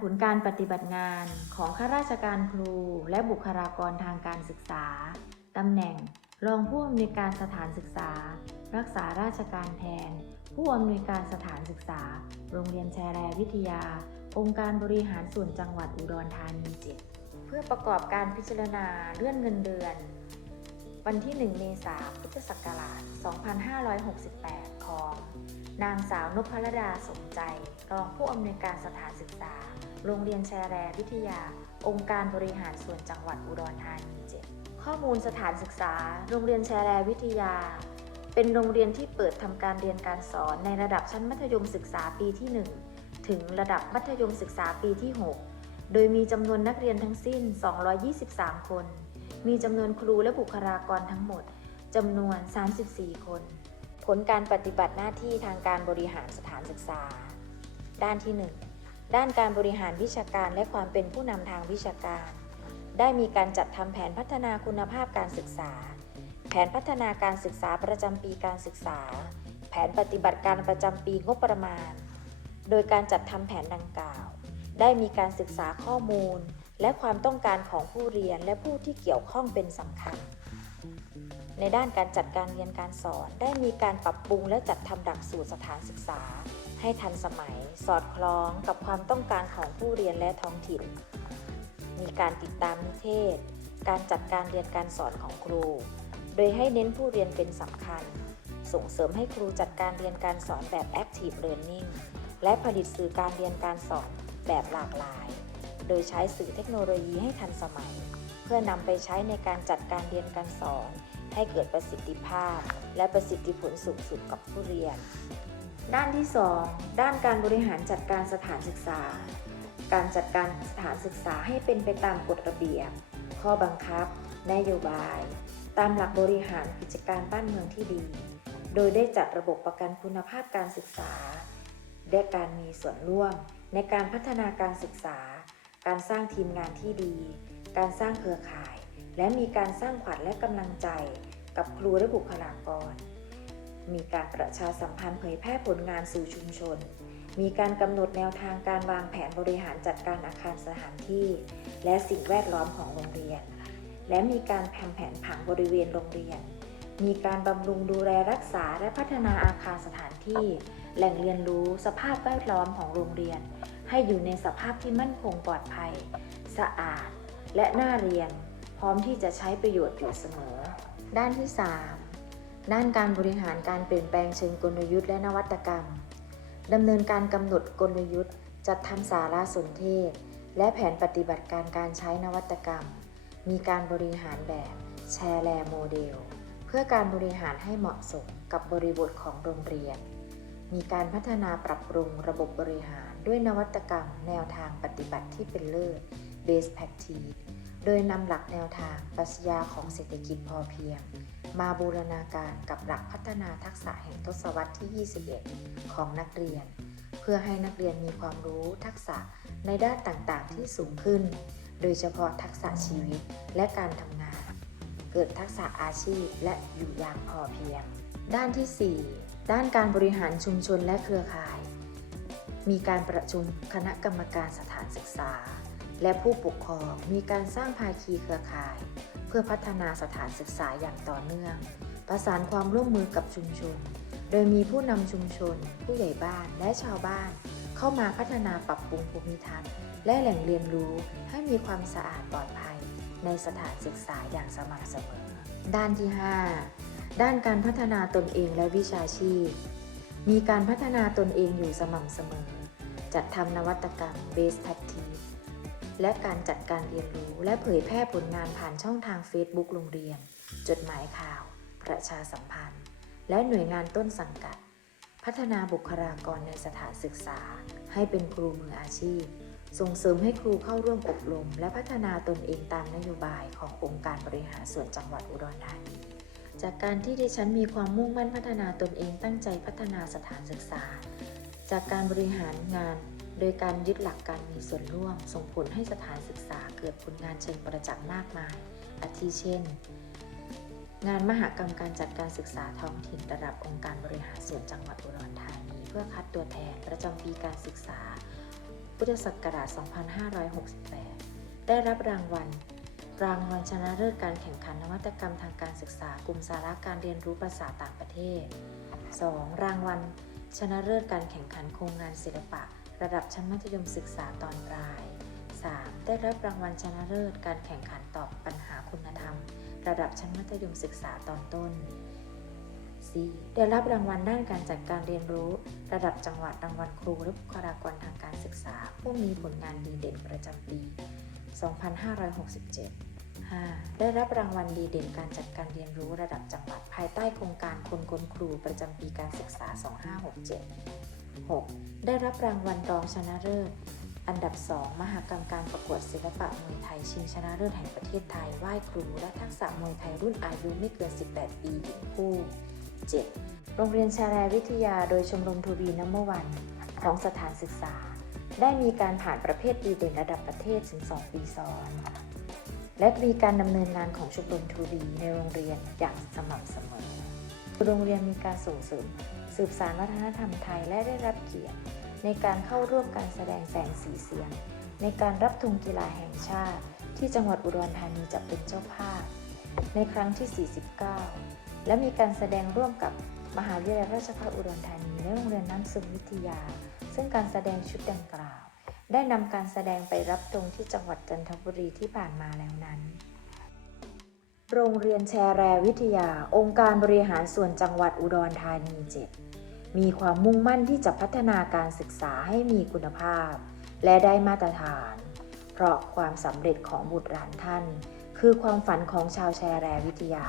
ผลการปฏิบัติงานของข้าราชการครูและบุคลากรทางการศึกษา ตำแหน่ง รองผู้อำนวยการสถานศึกษา รักษาราชการแทน ผู้อำนวยการสถานศึกษา โรงเรียนแชแรวิทยา องค์การบริหารส่วนจังหวัดอุดรธานี7เพื่อประกอบการพิจารณาเลื่อนเงินเดือน วันที่ 1 เมษายน พุทธศักราช 2568 ของ นางสาวนพรดาสมใจ รองผู้อำนวยการสถานศึกษา โรงเรียนแชแรวิทยา องค์การบริหารส่วนจังหวัดอุดรธานี7ข้อมูลสถานศึกษา โรงเรียนแชแรวิทยา เป็นโรงเรียนที่เปิดทำการเรียนการสอนในระดับชั้นมัธยมศึกษาปีที่ 1 ถึงระดับมัธยมศึกษาปีที่ 6 โดยมีจำนวนนักเรียนทั้งสิ้น 223 คน มีจำนวนครูและบุคลากรทั้งหมดจำนวน 34 คน ผลการปฏิบัติหน้าที่ทางการบริหารสถานศึกษา ด้านที่ 1 ด้านการบริหารวิชาการและความเป็นผู้นำทางวิชาการ ได้มีการจัดทำแผนพัฒนาคุณภาพการศึกษา แผนพัฒนาการศึกษาประจำปีการศึกษา แผนปฏิบัติการประจำปีงบประมาณ โดยการจัดทำแผนดังกล่าว ได้มีการศึกษาข้อมูล และความต้องการของผู้เรียนและผู้ที่เกี่ยวข้องเป็นสำคัญ ในด้านการจัดการเรียนการสอน ได้มีการปรับปรุงและจัดทำหลักสูตรสถานศึกษา ให้ทันสมัย สอดคล้องกับความต้องการของผู้เรียนและท้องถิ่น มีการติดตามนิเทศ การจัดการเรียนการสอนของครู โดยให้เน้นผู้เรียนเป็นสำคัญ ส่งเสริมให้ครูจัดการเรียนการสอนแบบ active learning และผลิตสื่อการเรียนการสอนแบบหลากหลาย โดยใช้สื่อเทคโนโลยีให้ทันสมัย เพื่อนำไปใช้ในการจัดการเรียนการสอน ให้เกิดประสิทธิภาพ และประสิทธิผลสูงสุดกับผู้เรียน ด้านที่ 2 ด้านการบริหารจัดการสถานศึกษา การจัดการสถานศึกษาให้เป็นไปตามกฎระเบียบ ข้อบังคับ นโยบาย ตามหลักบริหารกิจการบ้านเมืองที่ดี โดยได้จัดระบบประกันคุณภาพการศึกษา และการมีส่วนร่วมในการพัฒนาการศึกษา การสร้างทีมงานที่ดี การสร้างเครือข่าย และมีการสร้างขวัญและกำลังใจกับครูและบุคลากร มีการประชาสัมพันธ์เผยแพร่ผลงานสู่ชุมชน มีการกำหนดแนวทางการวางแผนบริหารจัดการอาคารสถานที่ และสิ่งแวดล้อมของโรงเรียน และมีการทำแผนผังบริเวณโรงเรียน มีการบำรุงดูแลรักษาและพัฒนาอาคารสถานที่ แหล่งเรียนรู้สภาพแวดล้อมของโรงเรียน ให้อยู่ในสภาพที่มั่นคงปลอดภัย สะอาด และน่าเรียน พร้อมที่จะใช้ประโยชน์อยู่เสมอ ด้านที่ 3 ด้านการบริหารการเปลี่ยนแปลงเชิงกลยุทธ์และนวัตกรรมดำเนินการกำหนดกลยุทธ์ จัดทำสารสนเทศ และแผนปฏิบัติการการใช้นวัตกรรม มีการบริหารแบบแชร์แลโมเดล เพื่อการบริหารให้เหมาะสมกับบริบทของโรงเรียน มีการพัฒนาปรับปรุงระบบบริหารด้วยนวัตกรรม แนวทางปฏิบัติที่เป็นเลิศ Best Practice โดยนำหลักแนวทางปรัชญาของเศรษฐกิจพอเพียง มาบูรณาการกับหลักพัฒนาทักษะแห่งทศวรรษที่ 21 ของนักเรียน เพื่อให้นักเรียนมีความรู้ทักษะในด้านต่างๆ ที่สูงขึ้น โดยเฉพาะทักษะชีวิตและการทำงาน เกิดทักษะอาชีพและอยู่อย่างพอเพียง ด้านที่ 4 ด้านการบริหารชุมชนและเครือข่าย มีการประชุมคณะกรรมการสถานศึกษา และผู้ปกครองมีการสร้างภาคีเครือข่าย เพื่อพัฒนาสถานศึกษาอย่างต่อเนื่อง ประสานความร่วมมือกับชุมชน โดยมีผู้นำชุมชน ผู้ใหญ่บ้านและชาวบ้าน เข้ามาพัฒนาปรับปรุงภูมิทัศน์และแหล่งเรียนรู้ให้มีความสะอาดปลอดภัย ในสถานศึกษาอย่างสม่ำเสมอ ด้านที่ 5 ด้านการพัฒนาตนเองและวิชาชีพ มีการพัฒนาตนเองอยู่สม่ำเสมอ จัดทำนวัตกรรม Best Practice และการจัดการเรียนรู้และเผยแพร่ผลงานผ่านช่องทาง Facebook โรงเรียน จดหมายข่าว ประชาสัมพันธ์ และหน่วยงานต้นสังกัด พัฒนาบุคลากรในสถานศึกษา ให้เป็นครูมืออาชีพ ส่งเสริมให้ครูเข้าร่วมอบรม และพัฒนาตนเองตามนโยบายขององค์การบริหารส่วนจังหวัดอุดรธานีจากการที่ดิฉันมีความมุ่งมั่นพัฒนาตนเองตั้งใจพัฒนาสถานศึกษา จากการบริหารงาน โดยการยึดหลักการมีส่วนร่วม ส่งผลให้สถานศึกษาเกิดผลงานเชิงประจักษ์มากมาย อาทิเช่น งานมหกรรมการจัดการศึกษาท้องถิ่นระดับองค์การบริหารส่วนจังหวัดอุดรธานีเพื่อคัดตัวแทนประจำปีการศึกษา พุทธศักราช 2568 ได้รับรางวัล รางวัลชนะเลิศการแข่งขันนวัตกรรมทางการศึกษากลุ่มสาระการเรียนรู้ภาษาต่างประเทศ 2. รางวัลชนะเลิศการแข่งขันโครงงานศิลปะ ระดับชั้นมัธยมศึกษาตอนปลาย 3. ได้รับรางวัลชนะเลิศการแข่งขันตอบปัญหาคุณธรรม ระดับชั้นมัธยมศึกษาตอนต้น 4. ได้รับรางวัลด้านการจัดการเรียนรู้ ระดับจังหวัดรางวัลครูและบุคลากรทางการศึกษา ผู้มีผลงานดีเด่นประจำปี 2567 5. ได้รับรางวัลดีเด่นการจัดการเรียนรู้ระดับจังหวัดภายใต้โครงการคนกลครูประจำปีการศึกษา 2567 6. ได้รับรางวัลรองชนะเลิศ อันดับ 2 มหากรรมการประกวดศิลปะมวยไทย ชิงชนะเลิศแห่งประเทศไทยไหว้ครู และทักษะมวยไทยรุ่นอายุไม่เกิน 18 ปีหญิงคู่ 7. โรงเรียนชาแรวิทยาโดยชมรมทูบีนัมเบอร์วันของสถานศึกษา ได้มีการผ่านประเภทดีเด่นระดับประเทศถึง 2 ปีซ้อนและมีการดำเนินงานของชมรมทูบีในโรงเรียนอย่างสม่ำเสมอ โรงเรียนมีการส่งเสริม สืบสารวัฒนธรรมไทยและได้รับเกียรติ ในการเข้าร่วมการแสดงแสงสีเสียง ในการรับธงกีฬาแห่งชาติ ที่จังหวัดอุดรธานีจะเป็นเจ้าภาพ ในครั้งที่ 49 และมีการแสดงร่วมกับมหาวิทยาลัยราชภัฏอุดรธานีและโรงเรียนน้ำซึมวิทยา ซึ่งการแสดงชุดดังกล่าว ได้นำการแสดงไปรับธงที่จังหวัดจันทบุรีที่ผ่านมาแล้วนั้น โรงเรียนแชร์แรวิทยา องค์การบริหารส่วนจังหวัดอุดรธานี7มีความมุ่งมั่นที่จะพัฒนาการศึกษาให้มีคุณภาพ และได้มาตรฐาน เพราะความสำเร็จของบุตรหลานท่าน คือความฝันของชาวแชร์แรวิทยา